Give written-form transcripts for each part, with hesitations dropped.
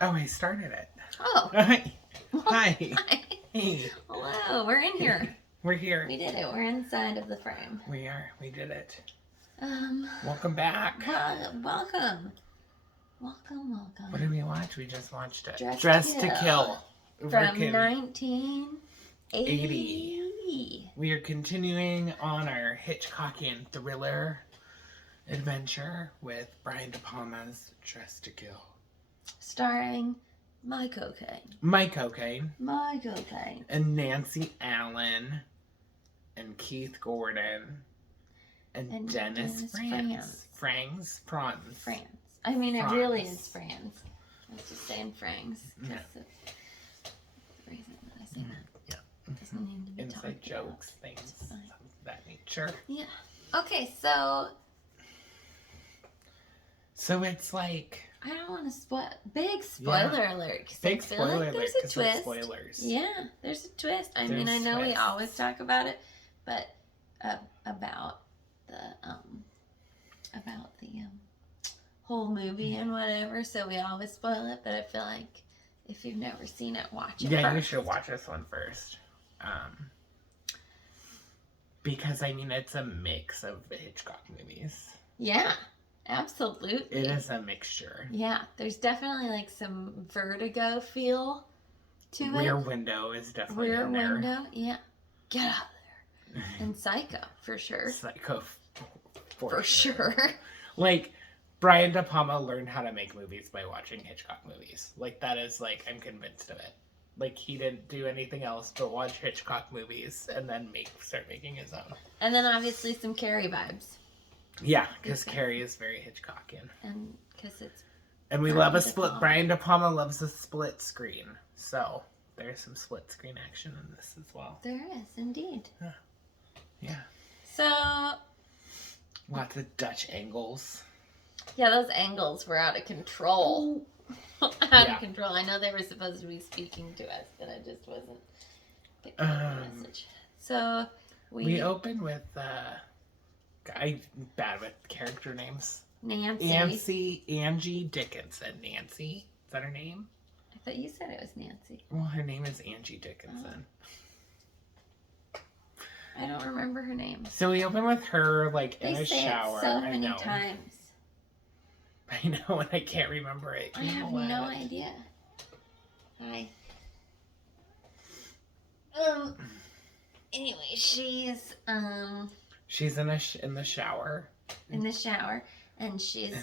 Oh, I started it. Oh. Hi. Hi. Hey. Hello, we're in here. We're here. We did it. We're inside of the frame. We are. We did it. Welcome back. Welcome. What did we watch? We just watched it. Dress to Kill. From 1980. We are continuing on our Hitchcockian thriller adventure with Brian De Palma's Dress to Kill. Starring Mike O'Kane. And Nancy Allen. And Keith Gordon. And Dennis Franz. I mean, it really is Franz. I was just saying Franz. Yeah. The reason that I say that. Yeah. Doesn't need to be inside jokes, things of that nature. Yeah. Okay, so it's like, I don't want to spoil. Big spoiler alert. Big spoiler alert. There's a twist. Spoilers. Yeah, there's a twist. I mean, I know we always talk about it, but about the whole movie and whatever. So we always spoil it. But I feel like if you've never seen it, watch it. Yeah, first. you should watch this one first. Because I mean, it's a mix of Hitchcock movies. Yeah. Absolutely. It is a mixture. Yeah, there's definitely like some Vertigo feel to it. Rear Window is definitely in there. Rear Window, yeah. Get out of there. And Psycho, for sure. Psycho, for sure. Like, Brian De Palma learned how to make movies by watching Hitchcock movies. Like, that is, like, I'm convinced of it. Like, he didn't do anything else but watch Hitchcock movies and then start making his own. And then obviously some Carrie vibes. Yeah, because Carrie is very Hitchcockian. And because it's... And we love a split... Brian De Palma loves a split screen. So, there's some split screen action in this as well. There is, indeed. Yeah. So... Lots of Dutch angles. Yeah, those angles were out of control. Out of control. I know they were supposed to be speaking to us, but I just wasn't getting the message. So, we open with... I'm bad with character names. Angie Dickinson. Nancy? Is that her name? I thought you said it was Nancy. Well, her name is Angie Dickinson. I don't remember her name. So we open with her, like, in a shower. It so many times. I know, and I can't remember it. I have no idea. Hi. Anyway, she's in the shower. In the shower, and she's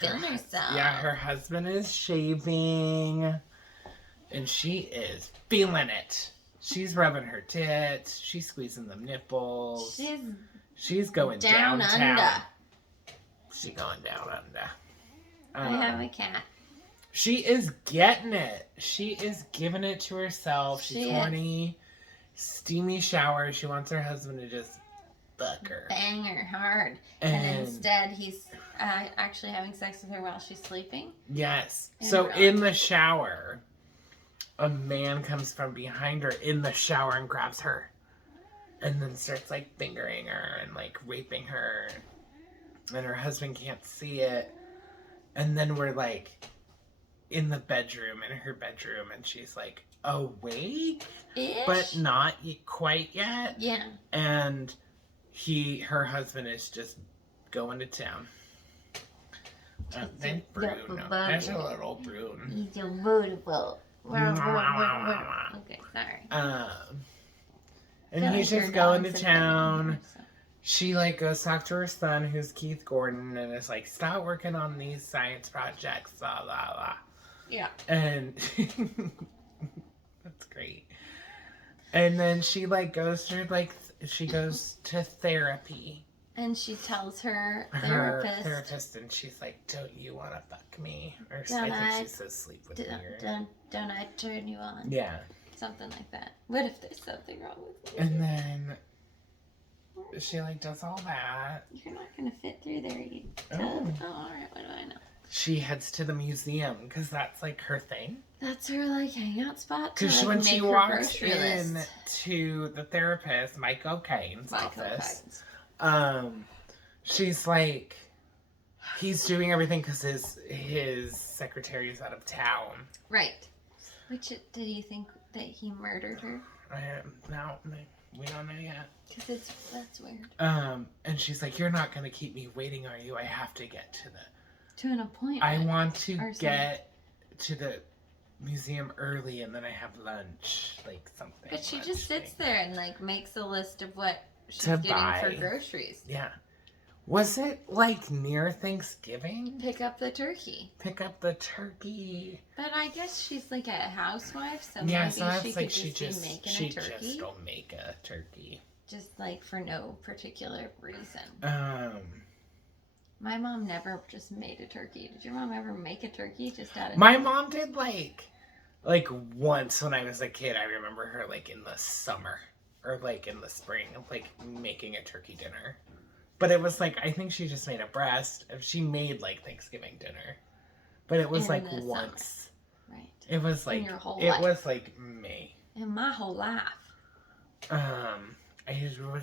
feeling herself. Yeah, her husband is shaving, and she is feeling it. She's rubbing her tits. She's squeezing them nipples. She's going downtown. Under. She's going down under. I have a cat. She is getting it. She is giving it to herself. She's horny. Steamy shower. She wants her husband to just fuck her. Bang her hard. And instead, he's actually having sex with her while she's sleeping. Yes. So in the shower, a man comes from behind her in the shower and grabs her. And then starts, like, fingering her and, like, raping her. And her husband can't see it. And then we're, like, in her bedroom, and she's, like, awake-ish? But not quite yet. Yeah. And her husband is just going to town. Then Bruno. There's a little Bruno. He's a beautiful. Okay, sorry. And he's just going to town. She, like, goes talk to her son, who's Keith Gordon, and is like, stop working on these science projects, blah, blah, blah. Yeah. And that's great. And then she, like, goes to therapy. And she tells her therapist, and she's like, don't you want to fuck me? Or I think she says sleep with me. Don't I turn you on? Yeah. Something like that. What if there's something wrong with me? And then she, like, does all that. You're not going to fit through there. All right. What do I know? She heads to the museum, because that's, like, her thing. That's her, like, hangout spot. Because when she walks in to the therapist, Mike O'Kane's office, she's like, he's doing everything because his secretary is out of town. Right. Which, did you think that he murdered her? No, we don't know yet. Because that's weird. And she's like, you're not going to keep me waiting, are you? I have to get to an appointment. I want to get to the museum early and then I have lunch, like something. But she just sits there and like makes a list of what she's to getting buy for groceries. Yeah. Was it like near Thanksgiving? Pick up the turkey. Pick up the turkey. But I guess she's like a housewife, so yeah, maybe so she like could she just be making she a turkey. just don't make a turkey. Just like for no particular reason. My mom never just made a turkey. Did your mom ever make a turkey just out of... My mom did like once when I was a kid. I remember her like in the summer or like in the spring, like making a turkey dinner. But it was like, I think she just made a breast. She made like Thanksgiving dinner. But it was like once. Summer. Right. It was like, in your whole it life. was like May. In my whole life.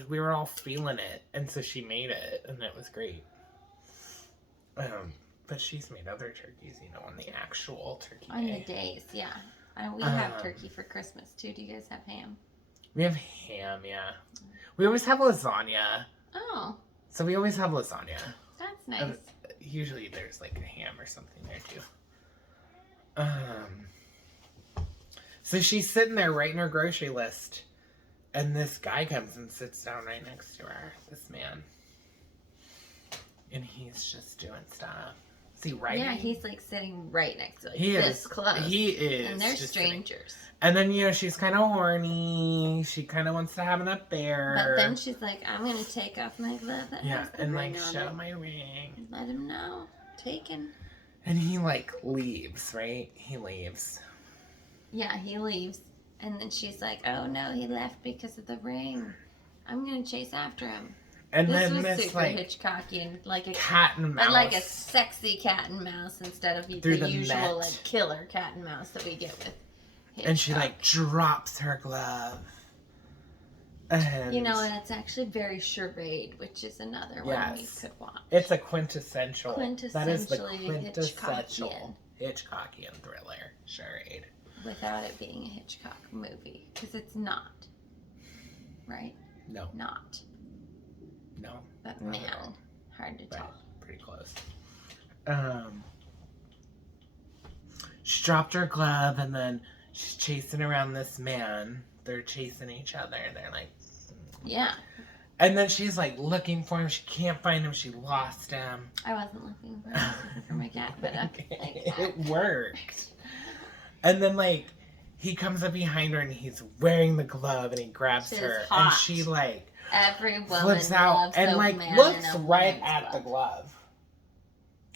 We were all feeling it. And so she made it and it was great. But she's made other turkeys, you know, on the actual turkey On day. the days, yeah. We have turkey for Christmas too. Do you guys have ham? We have ham, yeah. We always have lasagna. Oh. So we always have lasagna. That's nice. Usually there's like a ham or something there too. So she's sitting there writing her grocery list. And this guy comes and sits down right next to her. This man. And he's just doing stuff. Is he writing? Yeah, he's like sitting right next to this close. He is. And they're strangers. And then, you know, she's kind of horny. She kind of wants to have an affair. But then she's like, I'm going to take off my glove. And like show my ring. Let him know. Taken. And he like leaves, right? He leaves. Yeah, he leaves. And then she's like, oh no, he left because of the ring. I'm going to chase after him. And this then was this super like Hitchcockian, like a cat and mouse, but like a sexy cat and mouse instead of the usual net. like killer cat and mouse that we get with Hitchcock. And she like drops her glove. And you know, and it's actually very charade, which is another one we could watch. It's a quintessential. That is the Quintessentially quintessential Hitchcockian thriller charade. Without it being a Hitchcock movie, because it's not. Right? No. Not. No. But man, hard to tell. Pretty close. She dropped her glove and then she's chasing around this man. They're chasing each other. They're like... Yeah. And then she's like looking for him. She can't find him. She lost him. I wasn't looking for him. I was looking for my cat, but it worked. And then like he comes up behind her and he's wearing the glove and he grabs her and she like every woman flips out and like looks right at the glove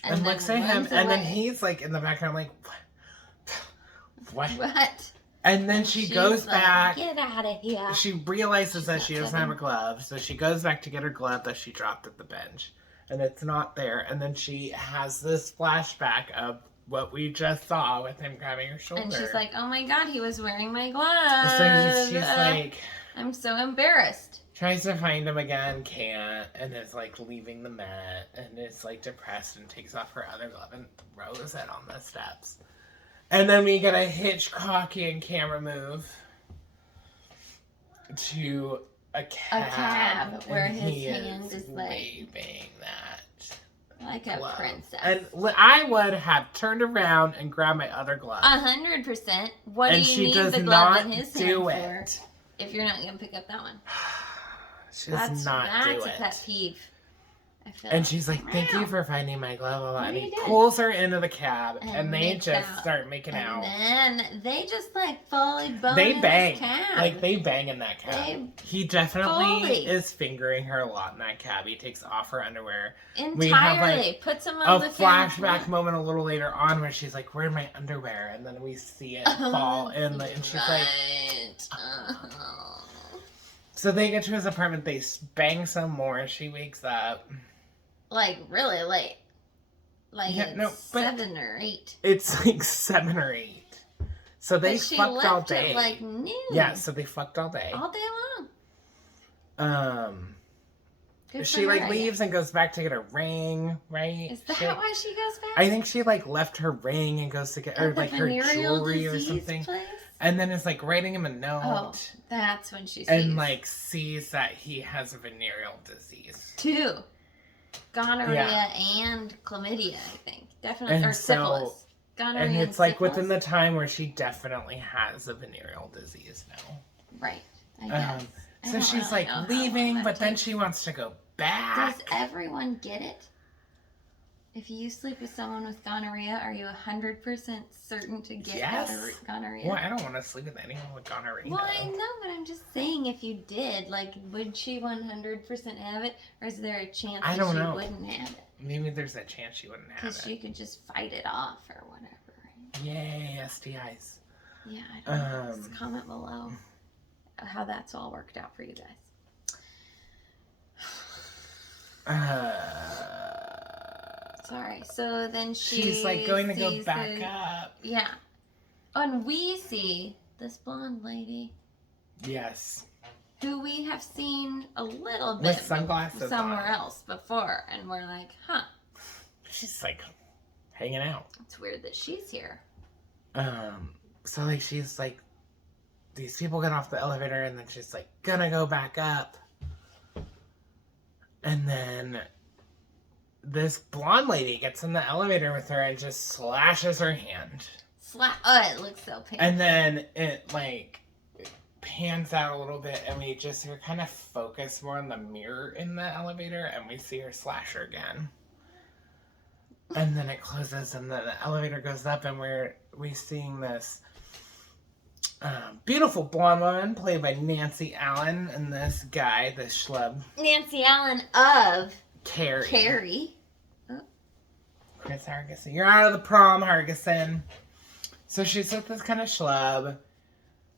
and looks at him and then he's like in the background like what? And then she's goes like, back. Get out of here. She realizes that she doesn't have a glove, so she goes back to get her glove that she dropped at the bench, and it's not there. And then she has this flashback of what we just saw with him grabbing her shoulder. And she's like, "Oh my God, he was wearing my glove." So she's like, "I'm so embarrassed." Tries to find him again, can't, and is like leaving the mat, and is like depressed, and takes off her other glove and throws it on the steps. And then we get a Hitchcockian camera move to a cab where his hand is like waving that like glove. A princess. And I would have turned around and grabbed my other glove. 100%. What and do you she need does the glove not in his do hand it. for if you're not going to pick up that one? She does not do it. That's a pet peeve. I feel and she's like, "Thank you for finding my glove." And he did. pulls her into the cab, and they just start making out. And then they just like fully bone They bang, in this cab. like they bang in that cab. He definitely is fingering her a lot in that cab. He takes off her underwear. Entirely. We have like puts them on a flashback moment a little later on where she's like, "Where are my underwear?" And then we see it fall in the, and she's like. So they get to his apartment. They bang some more. She wakes up. Like, really late. Like, 7 or 8. It's like 7 or 8. So they fucked all day. At like noon. Yeah, so they fucked all day. All day long. Good she for like her, I leaves guess. and goes back to get her ring, right? Is that She, like, why she goes back? I think she like left her ring and goes to get At or the like her venereal jewelry or disease something. place? And then is like writing him a note. Oh, that's when she sees. And like sees that he has a venereal disease. 2. Gonorrhea and chlamydia, I think. Definitely. And or syphilis. Gonorrhea and it's like syphilis. within the time where she definitely has a venereal disease now. Right. I guess. I So don't she's really like know how leaving, long but that then takes. she wants to go back. Does everyone get it? If you sleep with someone with gonorrhea, are you 100% certain to get gonorrhea? Well, I don't want to sleep with anyone with gonorrhea. Well, I know, but I'm just saying if you did, like, would she 100% have it? Or is there a chance that she wouldn't have it? Maybe there's a chance she wouldn't have it. Because she could just fight it off or whatever. Yay, STIs. Yeah, I don't know. Just comment below how that's all worked out for you guys. Sorry. So then she's like going to go back up. Yeah. And we see this blonde lady. Yes. Who we have seen a little bit with sunglasses somewhere on. else before, and we're like, huh. She's like hanging out. It's weird that she's here. So like she's like, these people get off the elevator, and then she's like gonna go back up, and then this blonde lady gets in the elevator with her and just slashes her hand. Oh, it looks so painful. And then it like pans out a little bit, and we just kind of focus more on the mirror in the elevator, and we see her slash her again. And then it closes, and then the elevator goes up, and we seeing this beautiful blonde woman played by Nancy Allen, and this guy, this schlub, Nancy Allen of Carrie. Oh. Chris Hargison. You're out of the prom, Hargison. So she's with this kind of schlub.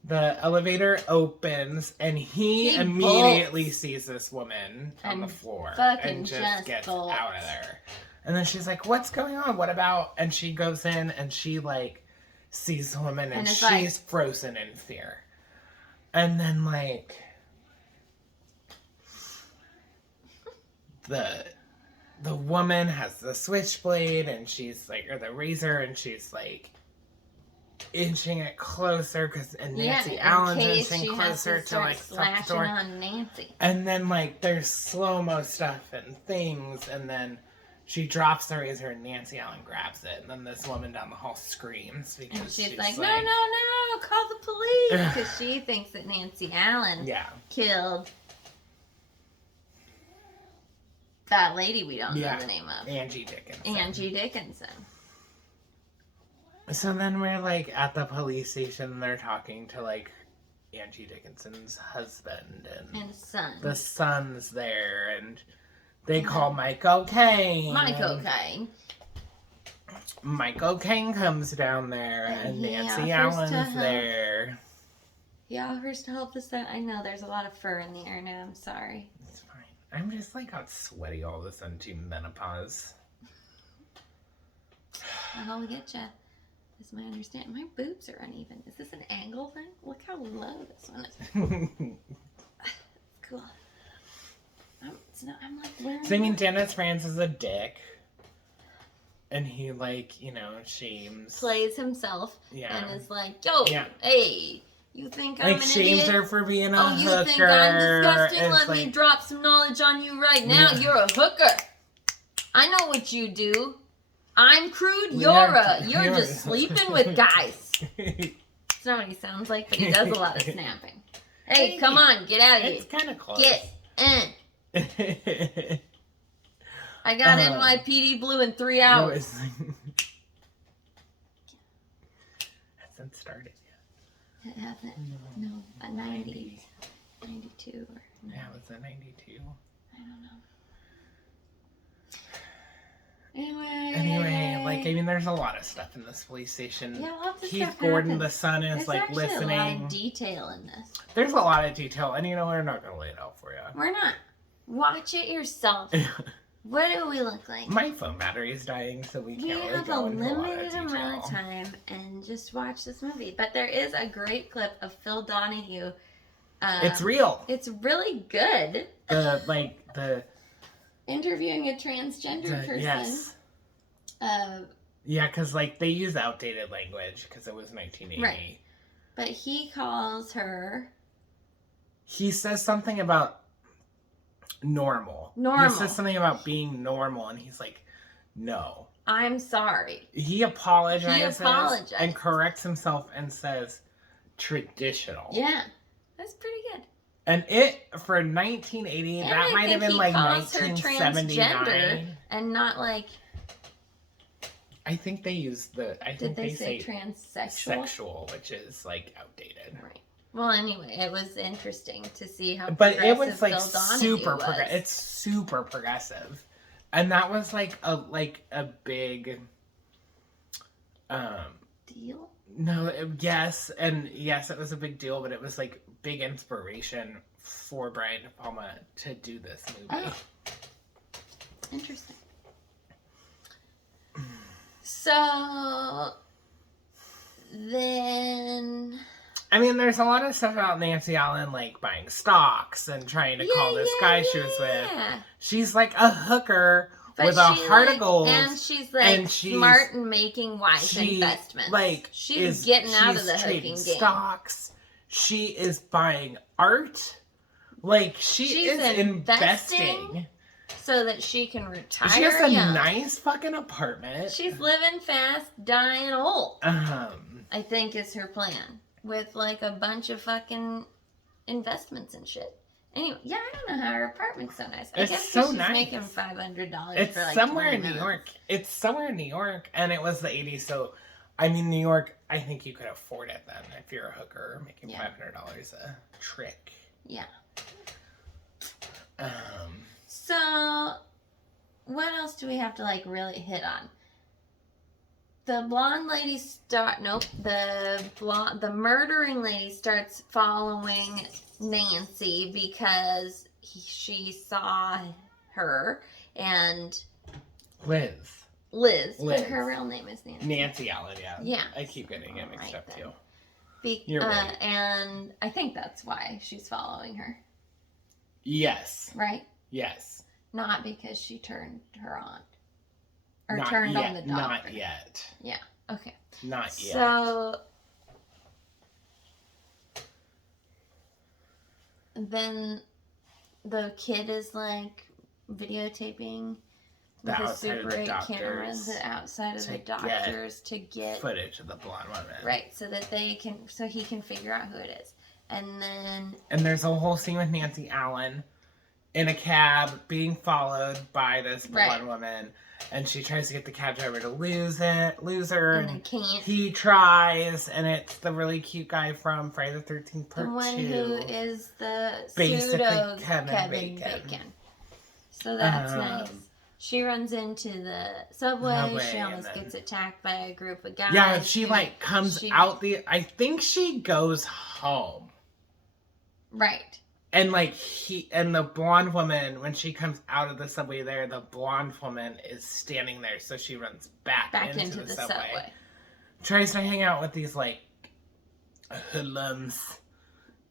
The elevator opens, and he immediately sees this woman on the floor and just gets out of there. And then she's like, what's going on? What about? And she goes in, and she like sees the woman, and she's like, frozen in fear. And then like the woman has the switchblade, and she's like, or the razor, and she's like inching it closer, and Nancy Allen's inching closer to like stop the door. On Nancy. And then like there's slow-mo stuff and things, and then she drops the razor, and Nancy Allen grabs it, and then this woman down the hall screams because and she's like, no, call the police, because she thinks that Nancy Allen killed that lady we don't know the name of. Angie Dickinson. So then we're like at the police station, and they're talking to like Angie Dickinson's husband and son. The son's there, and they call Mike O'Kane. Mike O'Kane comes down there, and Nancy Allen's there. He offers to help us out. I know there's a lot of fur in the air now. I'm sorry. It's fine. I'm just like got sweaty all of a sudden to menopause. I'll get ya. Is my understanding. My boobs are uneven. Is this an angle thing? Look how low this one is. Cool. I'm like wearing. So I mean, Dennis Franz is a dick, and he like shames, plays himself, and is like, yo, hey, you think I'm like an shames idiot? her for being a hooker. You think I'm disgusting? Let me drop some knowledge on you right now. You're a hooker. I know what you do. I'm crude. You're just sleeping with guys. That's not what he sounds like, but he does a lot of snapping. Hey, come on, get out of here. It's kind of close. Get in. I got NYPD Blue in 3 hours. Hasn't started yet. It hasn't. No, a 90, 92 or. No. Yeah, it was a 92. I don't know. Anyway, like I mean, there's a lot of stuff in this police station. Yeah, lots of Keith stuff Gordon, happens. the son, is like listening. There's a lot of detail in this. There's a lot of detail, and we're not gonna lay it out for you. We're not. Watch it yourself. What do we look like? My phone battery is dying, so we can't really go into a lot of detail. We have a limited amount of time, and just watch this movie. But there is a great clip of Phil Donahue. It's real. It's really good. The interviewing a transgender person. Yes. Yeah, because, like, they use outdated language because it was 1980. Right. But he calls her... He says something about normal. Normal. He says something about being normal, and he's like, no. I'm sorry. He apologizes and corrects himself and says traditional. Yeah. That's pretty good. And it, for 1980, and that might have been like 1979. And not like... I think they used the... Did they say transsexual? Sexual, which is, like, outdated. Right. Well, anyway, it was interesting to see how but it was, like, Phil super progressive. It's super progressive. And that was, like a big... deal? No, yes. And, yes, it was a big deal, but it was, like, big inspiration for Brian De Palma to do this movie. Oh. Interesting. So then, I mean, there's a lot of stuff about Nancy Allen, like buying stocks and trying to call this guy she was with. She's like a hooker with a heart of gold, and she's like smart and making wise investments. Like she's getting out of the hooking game. Stocks. She is buying art. Like she's investing. So that she can retire. She has a nice fucking apartment. She's living fast, dying old. I think is her plan. With like a bunch of fucking investments and shit. Anyway, yeah, I don't know how her apartment's so nice. I guess she's making $500 it's for like somewhere 20 in minutes. New York. It's somewhere in New York, and it was the 80s, so I mean, New York, I think you could afford it then if you're a hooker making $500 a trick. Yeah. So, what else do we have to, like, really hit on? The blonde lady the murdering lady starts following Nancy because she saw her and... Liz. But her real name is Nancy. Nancy Allen, yeah. Yeah. I keep getting it mixed up, too. You're right. And I think that's why she's following her. Yes. Right? Yes. Not because she turned her on. Or turned on the doctor. Not yet. Yeah. Okay. Not yet. So then the kid is like videotaping with a Super 8 camera the outside of the doctors to get footage of the blonde woman. Right, so that he can figure out who it is. And there's a whole scene with Nancy Allen in a cab being followed by this blonde woman, and she tries to get the cab driver to lose her, and they can't. He tries, and it's the really cute guy from Friday the 13th Part 2. The one who is the basically pseudo Kevin Bacon. So that's nice. She runs into the subway. She almost gets attacked by a group of guys. Yeah, she like comes out I think she goes home. Right. And like the blonde woman, when she comes out of the subway there, the blonde woman is standing there, so she runs back into the subway. Tries to hang out with these like hoodlums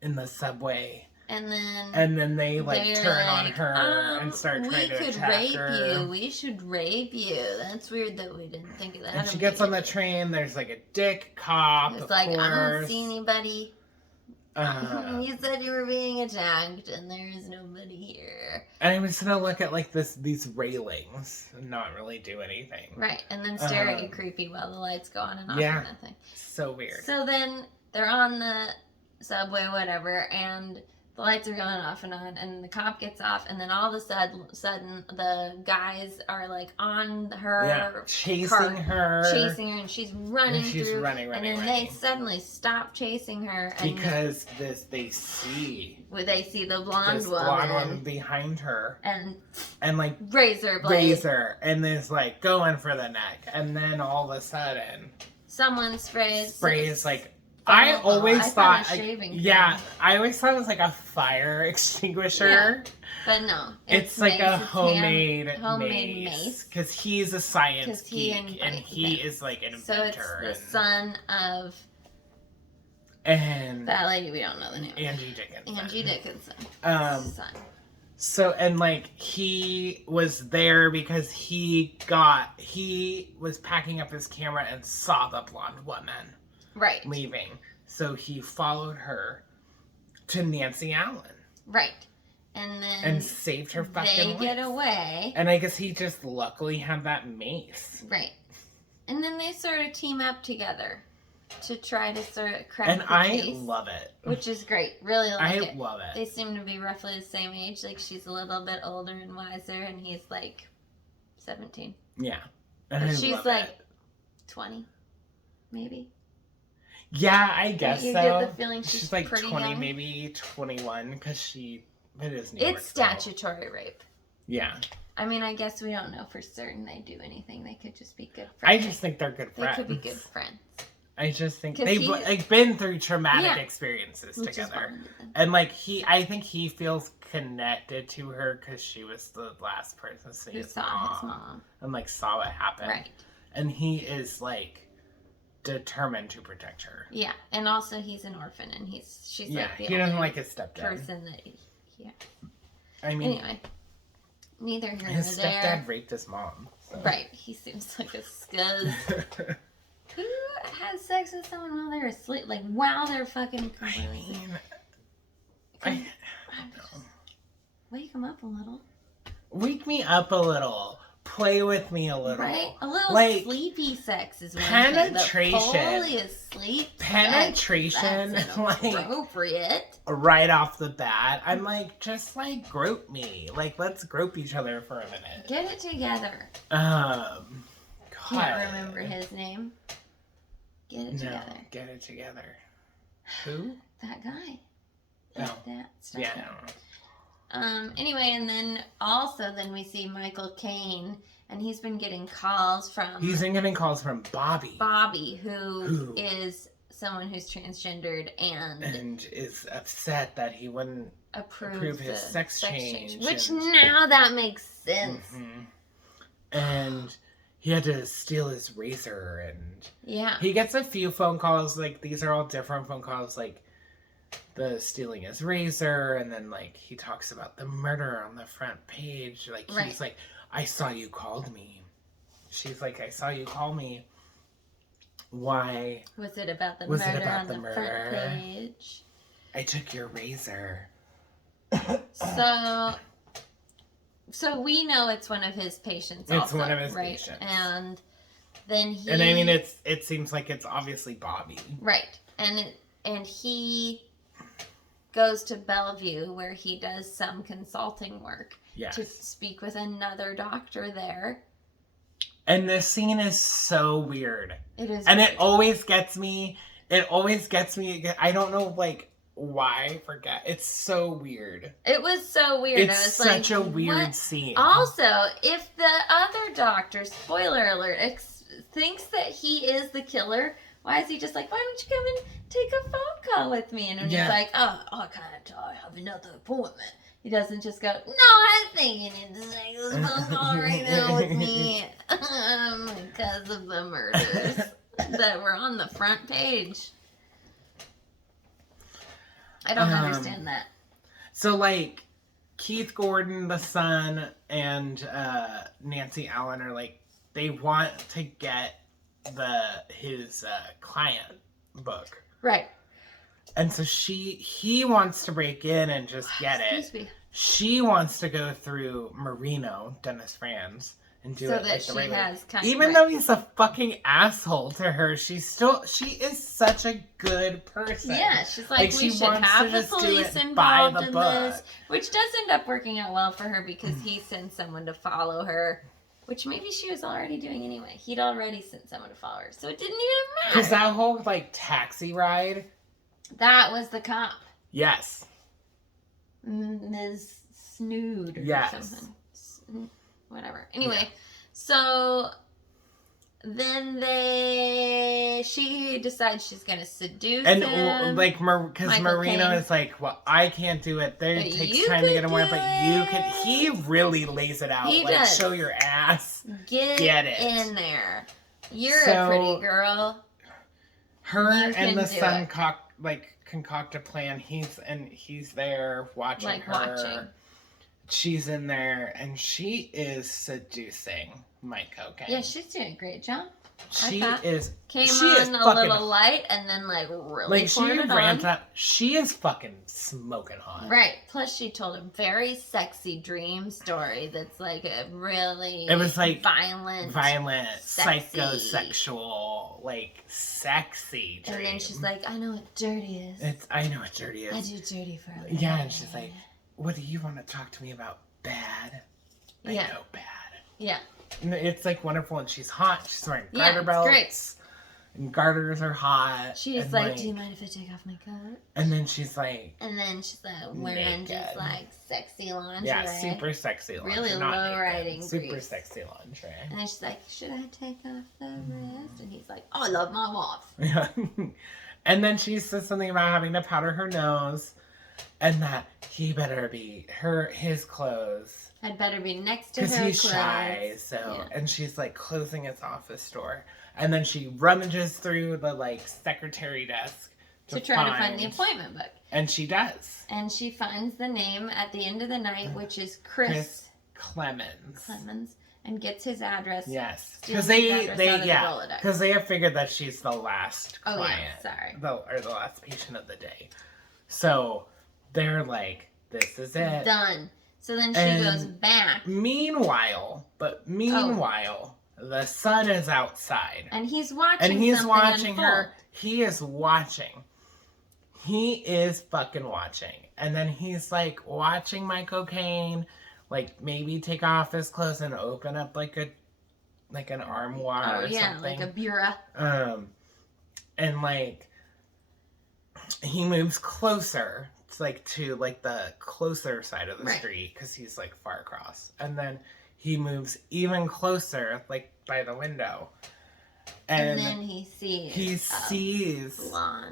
in the subway. And then they like turn on her and start trying to attack her. We should rape you. That's weird that we didn't think of that. And she gets on the train, there's like a dick cop. It's like, I don't see anybody. You said you were being attacked, and there is nobody here. And I was gonna look at like these railings and not really do anything. Right, and then stare at you creepy while the lights go on and off and nothing. So weird. So then they're on the subway, whatever, and the lights are going off and on, and the cop gets off, and then all of a sudden the guys are like on her chasing her, and she's running through, and then they suddenly stop chasing her because they see the blonde woman behind her, and like razor, and is like going for the neck, and then all of a sudden someone sprays like. I always thought it was like a fire extinguisher. Yeah, but no. It's like a homemade mace. Because he's a science geek and he is like an inventor. So it's the son of that lady we don't know the name. Angie Dickinson. Son. So, and like, he was there because he was packing up his camera and saw the blonde woman. Right. Leaving. So he followed her to Nancy Allen. Right. And then... And saved her fucking life. They get away. And I guess he just luckily had that mace. Right. And then they sort of team up together to try to sort of crack the case. I love it. Which is great. Really like it. I love it. They seem to be roughly the same age. Like, she's a little bit older and wiser, and he's like 17. Yeah. And she's like 20, maybe. Yeah, I guess so. You get the feeling she's like pretty 20, young. maybe 21, because it is New York. It's statutory rape. Yeah. I mean, I guess we don't know for certain they do anything. They could just be good friends. I just think they're good friends. They could be good friends. I just think they've been through traumatic experiences Which together. And like, I think he feels connected to her because she was the last person to see his mom. And like saw what happened. Right. And he is like determined to protect her. Yeah. And also he's an orphan and she's like the he doesn't like his stepdad. Person that I mean, anyway. Neither here nor there. His stepdad raped his mom. So. Right. He seems like a scuzz. Who has sex with someone while they're asleep? Like, while they're fucking completely... I don't know. Wake them up a little. Wake me up a little. Play with me a little. Right? A little like, sleepy sex is one penetration. thing. Fully asleep penetration. That's like, inappropriate. Right off the bat. I'm like, just like grope me. Like, let's grope each other for a minute. Get it together. God. Can't remember his name. Get it together. Get it together. Who? That guy. Anyway, and then we see Michael Caine, and he's been getting calls from... He's been getting calls from Bobby. Bobby, who is someone who's transgendered and is upset that he wouldn't approve his sex change. Which now that makes sense. Mm-hmm. And... he had to steal his razor, and he gets a few phone calls. Like, these are all different phone calls, like the stealing his razor, and then like he talks about the murder on the front page. Like, he's like, I saw you called me. She's like, I saw you call me. Why? Was it about the murder on the front page? I took your razor. So we know it's one of his patients. It's one of his patients, and then he. And I mean, it seems like it's obviously Bobby, right? And he goes to Bellevue where he does some consulting work to speak with another doctor there. And this scene is so weird. It is, and weird. It always gets me. I don't know, like. Why? I forget. It's so weird. It was so weird. It's such a weird scene. Also, if the other doctor, spoiler alert, thinks that he is the killer, why is he just like, why don't you come and take a phone call with me? And when he's like, oh, I can't, I have another appointment. He doesn't just go, no, I think you need to take this phone call right now with me because of the murders that were on the front page. I don't understand that. So, like, Keith Gordon, the son, and Nancy Allen are like, they want to get his client book. Right. And so he wants to break in and just get it. She wants to go through Marino, Dennis Franz, and do it like the right way. Even though he's a fucking asshole to her, she is such a good person. Yeah, she's like we should have the police involved in this, which does end up working out well for her because he sends someone to follow her, which maybe she was already doing anyway. He'd already sent someone to follow her, so it didn't even matter. Because that whole like taxi ride, that was the cop. Yes. Ms. Snood or something. Whatever. Anyway, so then she decides she's gonna seduce him. And like, because Marino is like, well, I can't do it. It takes time to get him away, but you can. He really lays it out. He like, does. Show your ass. Get it in there. You're a pretty girl. Her and the son concoct a plan. He's there watching her. she's in there and she is seducing Mike Cocaine. Yeah, she's doing a great job. She came she on is a fucking, little light and then like really like she poured it ramped on. up. She is fucking smoking hot. Right. Plus, she told a very sexy dream story that's like a really It was like violent, sexy, psychosexual, like sexy dream. And then she's like, "I know what dirty is. I know what dirty is. I do dirty for a living." Yeah, and she's like, "What do you want to talk to me about? Bad? I know bad." Yeah. It's like wonderful, and she's hot. She's wearing Yeah, garter belts. great. And garters are hot. She's and like, "Do you mind if I take off my coat?" And then she's like, wearing naked. just like sexy lingerie. Yeah, super sexy lingerie. Really low riding super grease. sexy lingerie. And then she's like, "Should I take off the wrist?" And he's like, "I love my wife." Yeah. And then she says something about having to powder her nose, and that he better be his clothes. I'd better be next to her because he's shy. So, and she's like closing his office door, and then she rummages through the like secretary desk to try to find the appointment book. And she does. And she finds the name at the end of the night, which is Chris Clemens, and gets his address. Yes, because they have figured that she's the last client. Oh yeah, or the last patient of the day. So they're like, "This is it, done." So then she goes back. Meanwhile, the son is outside. And he's watching her. He is watching. He is fucking watching. And then he's like watching Mike Cocaine, like maybe take off his clothes and open up like an armoire or something. Like a bureau. And like he moves closer. It's like to like the closer side of the street because he's like far across, and then he moves even closer, like by the window, and then he sees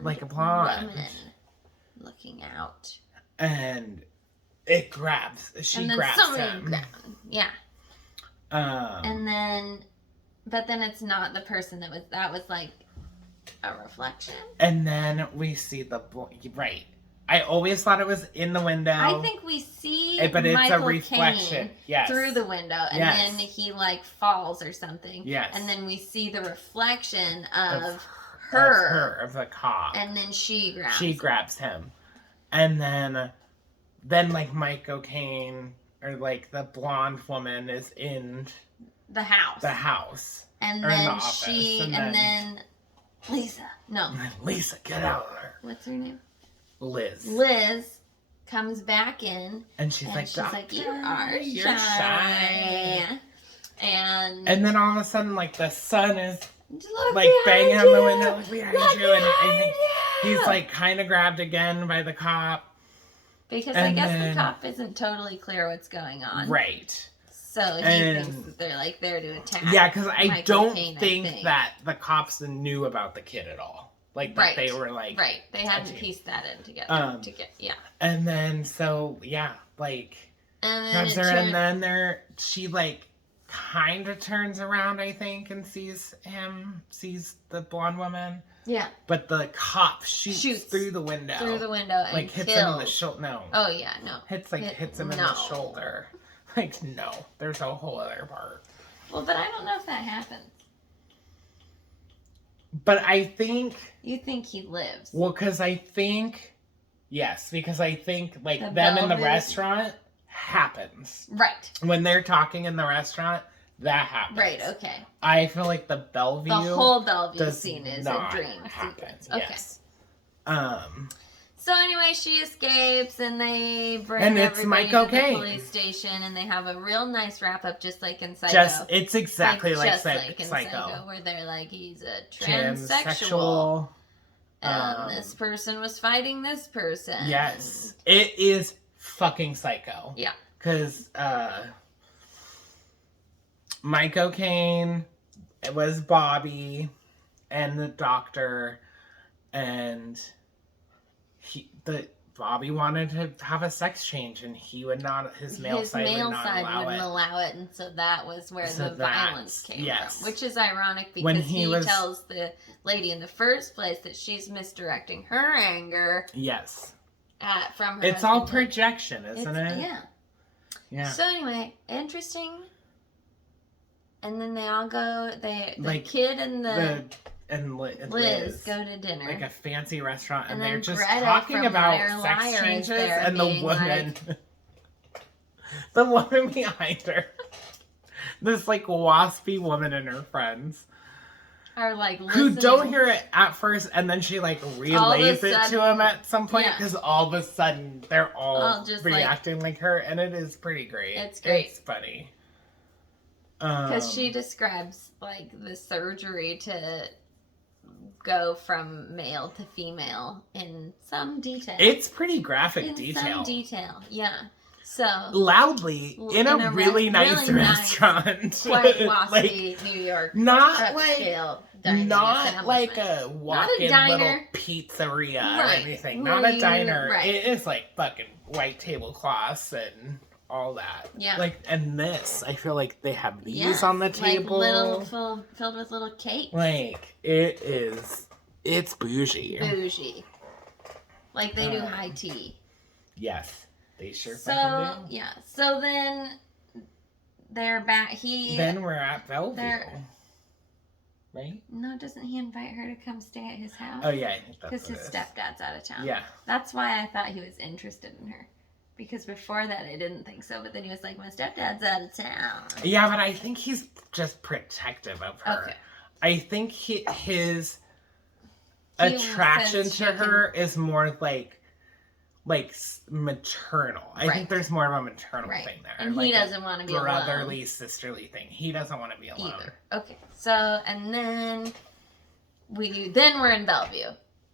like a blonde woman looking out, and it grabs. She grabs him. Yeah. And then, but then it's not the person that was like a reflection. And then we see right. I always thought it was in the window. I think we see but it's Michael a reflection. Caine through the window, and then he like falls or something. Yes. And then we see the reflection of of the cop. And then she grabs him. And then like Mike Cocaine or like the blonde woman is in the house. And then the office. And then Lisa. No. Lisa, get out of there. What's her name? Liz comes back in, and she's like, "You are shy." And then all of a sudden, like the sun is like banging on the window, like behind you, and I think he's like kind of grabbed again by the cop because I guess the cop isn't totally clear what's going on, right? So he thinks that they're like there to attack. Yeah, because I don't think that the cops knew about the kid at all. Like that they were like they hadn't pieced that in together and then grabs her and then she like kind of turns around I think and sees the blonde woman but the cop shoots through the window and like hits him in the shoulder hits him in the shoulder like no there's a whole other part but I don't know if that happens. But I think... You think he lives. Well, because I think... Yes, because I think, like, them in the restaurant happens. Right. When they're talking in the restaurant, that happens. Right, okay. I feel like the Bellevue... The whole Bellevue scene is a dream sequence. Okay. Yes. So anyway, she escapes, and they bring everybody to the police station, and they have a real nice wrap-up, just like in Psycho. It's exactly like in Psycho, where they're like, he's a transsexual. And this person was fighting this person. Yes. It is fucking Psycho. Yeah. Because Mike Cocaine, it was Bobby, and the doctor, and... Bobby wanted to have a sex change, and he would not. His male side wouldn't allow it, and so that was where the violence came from. Which is ironic because he tells the lady in the first place that she's misdirecting her anger. Yes. From her. It's all projection, isn't it? Yeah. Yeah. So anyway, interesting. And then they all go. The Like, kid and Liz go to dinner, like a fancy restaurant, and And they're then just Greta talking from about Liar sex Liar is changes, there and the being woman, the woman behind her, this like waspy woman and her friends. Are like who listening. don't hear it at first, and then she like relays it to him at some point, because all of a sudden they're all just reacting like her, and it is pretty great. It's great. It's funny. Because she describes like the surgery to go from male to female in some detail. It's pretty graphic detail. Some detail, yeah. So loudly in a really nice restaurant, quite waspy New York, not like a walk-in little pizzeria or anything. Not a diner. Right. It is like fucking white tablecloths and all that. Yeah. Like, and this, I feel like they have these on the table, like filled with little cakes. Like it's bougie. Bougie. Like they do high tea. Yes. They sure fucking do. Yeah. So then they're back. Then we're at Bellevue. Right? No, doesn't he invite her to come stay at his house? Oh, yeah. Because his stepdad's out of town. Yeah. That's why I thought he was interested in her. Because before that, I didn't think so. But then he was like, my stepdad's out of town. Yeah, but I think he's just protective of her. Okay. I think his attraction to her is more like maternal. I think there's more of a maternal thing there. And he doesn't want to be brotherly, alone. Brotherly, sisterly thing. He doesn't want to be alone. Either. Okay. So, and then we're in Bellevue.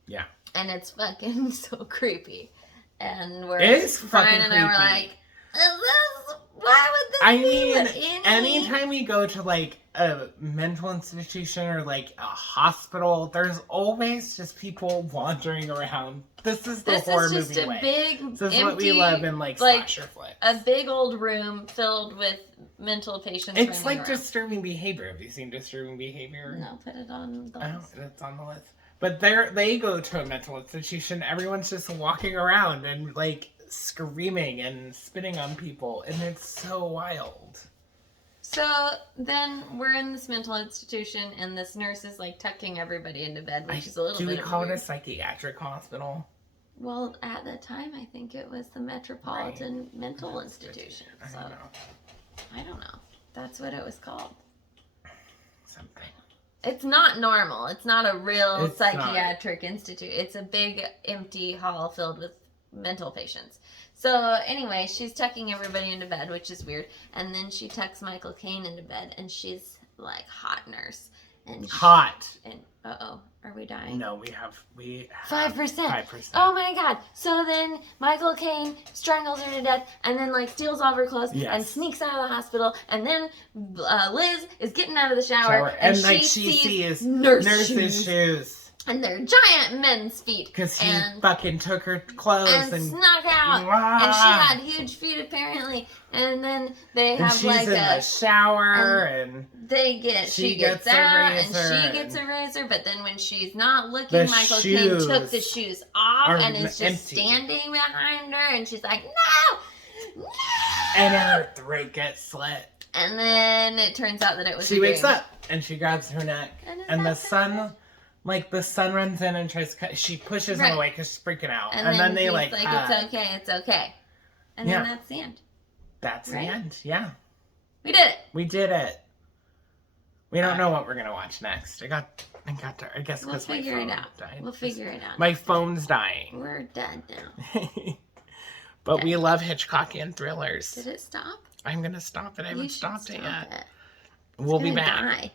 Yeah. And it's fucking so creepy. And Brian and I were like, why would this be? Anytime we go to like a mental institution or like a hospital, there's always just people wandering around. This is the horror movie way. This is what we love in like slasher flicks. A big old room filled with mental patients. It's like around. Disturbing Behavior. Have you seen Disturbing Behavior? No, put it on the list. Oh, it's on the list. But they go to a mental institution. Everyone's just walking around and like screaming and spitting on people, and it's so wild. So then we're in this mental institution, and this nurse is like tucking everybody into bed, which is a little bit. Do we call it a psychiatric hospital? Well, at the time, I think it was the Metropolitan Mental Institution. So I don't know. That's what it was called. Something. It's not normal. It's not a real psychiatric institute. It's a big empty hall filled with mental patients. So anyway, she's tucking everybody into bed, which is weird. And then she tucks Michael Caine into bed, and she's like hot nurse. And hot. And are we dying? No, we have 5%. 5%. Oh my god! So then Michael Caine strangles her to death, and then like steals all of her clothes and sneaks out of the hospital. And then Liz is getting out of the shower and like she sees nurse's shoes. And they're giant men's feet. Because he fucking took her clothes and snuck out. And she had huge feet apparently. And then they have she's in the shower and she gets out and she gets a razor. But then when she's not looking, Michael Caine took the shoes off and is just standing behind her. And she's like, no! And her throat gets slit. And then it turns out that it was She wakes up and she grabs her neck. And the sun... Like, the son runs in and tries to she pushes him away because she's freaking out. And then they like, it's okay. And then that's the end. That's the end, yeah. We did it. We did it. We don't know what we're going to watch next. I guess because my phone died. We'll figure it out. My phone's dying. We're dead now. But we love Hitchcockian thrillers. Did it stop? I'm going to stop it. I haven't stopped it yet. We'll be back. Die.